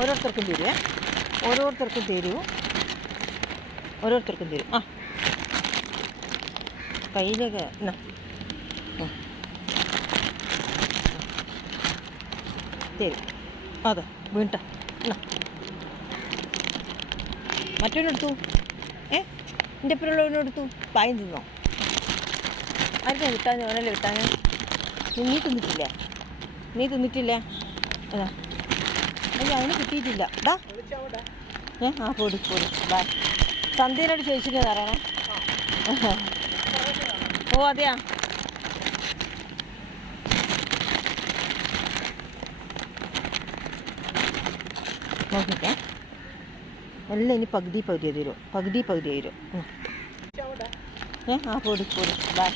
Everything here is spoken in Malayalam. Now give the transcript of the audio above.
ഓരോരുത്തർക്കും തരുവേ, ഓരോരുത്തർക്കും തരൂ, ഓരോരുത്തർക്കും തരും. ആ കയ്യിലൊക്കെ എന്നാ തരും. അതെ വീണ്ട എന്നാ മറ്റവനെടുത്തു. എൻ്റെ എപ്പോഴുള്ളവനെടുത്തു. പായം തിന്നോ? ആർക്കാ വിട്ടാൻ? ഓനല്ലേ വിട്ടാൻ. നീ തിന്നിട്ടില്ലേ? നീ തിന്നിട്ടില്ലേ? അതാ അയ്യോ അവന് കിട്ടിയിട്ടില്ല. ഡാ ആ പൊടി പൊടി ബായ്. സന്ധ്യനോട് ചോദിച്ചില്ലേ അറിയണേ? ഓ അതെയാ. നോക്കിക്കേ, എല്ലാം ഇനി പകുതി പകുതി തരും, പകുതി പകുതി തരും. ആ പൊടി പൊടി ബായ്.